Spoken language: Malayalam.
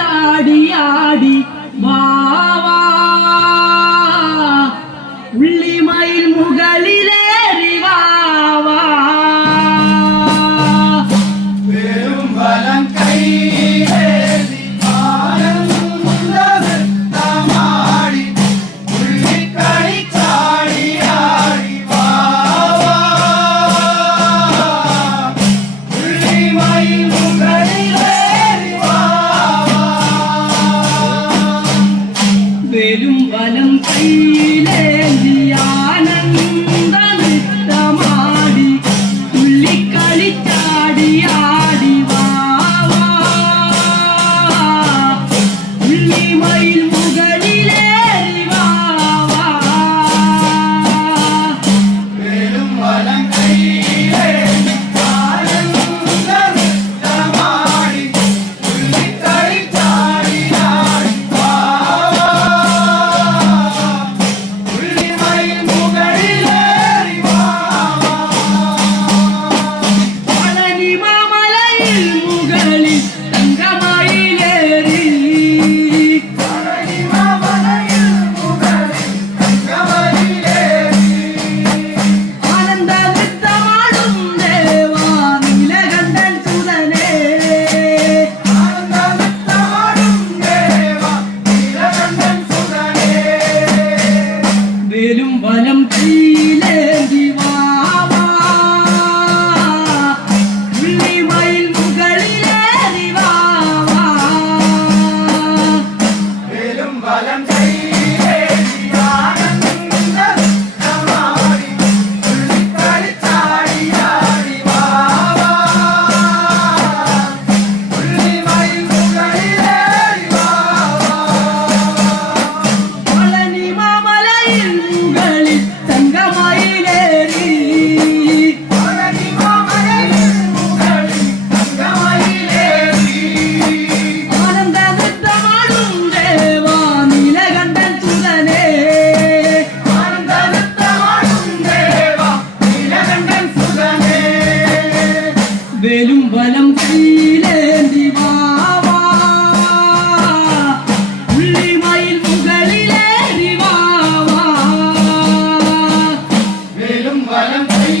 കളിച്ചാടിയാടി വാവാ ഉള്ളിമയിൽ മുകളിലേറി വാവാ വെറും വലം കൈയേറി ആനന്ദനൃത്തമാടി ഉള്ളിക്കളിച്ചാടിയാടി വാവാ ഉള്ളിമയിൽ മുകളിലേറി വാവാ വെറും വലം കൈയിലേന്തി ആനന്ദനൃത്തമാടി ഉള്ളിക്കളിച്ചാടിയാടി വാവാ ഉള്ളിമയിൽ മുകളിലേറി വാവാ വെറും വലം കൈയേറി ആനന്ദനൃത്തമാടി ഉള്ളിക്കളിച്ചാടിയാടി വാവാ ഉള്ളിമയിൽ മുകളിലേറി വാവാ പളനിമലയിൽ മുകളിൽ തങ്കമയിലേറി ആനന്ദനൃത്തമാടും ദേവാ നീലകണ്ഠൻ സുതനേ വേലും വലം കയ്യിലേന്തി വാവാ ഉള്ളിമയിൽ മുകളിലേറി വാവാ പളനിമലയിൽ മുകളിൽ തങ്കമയിലേറി ആനന്ദനൃത്തമാടും ദേവാ നീലകണ്ഠൻ സുതനേ വേലും വലം കയ്യിലേന്തി വാവാ ഉള്ളിമയിൽ മുകളിലേറി വാവാ വെറും വലം കൈ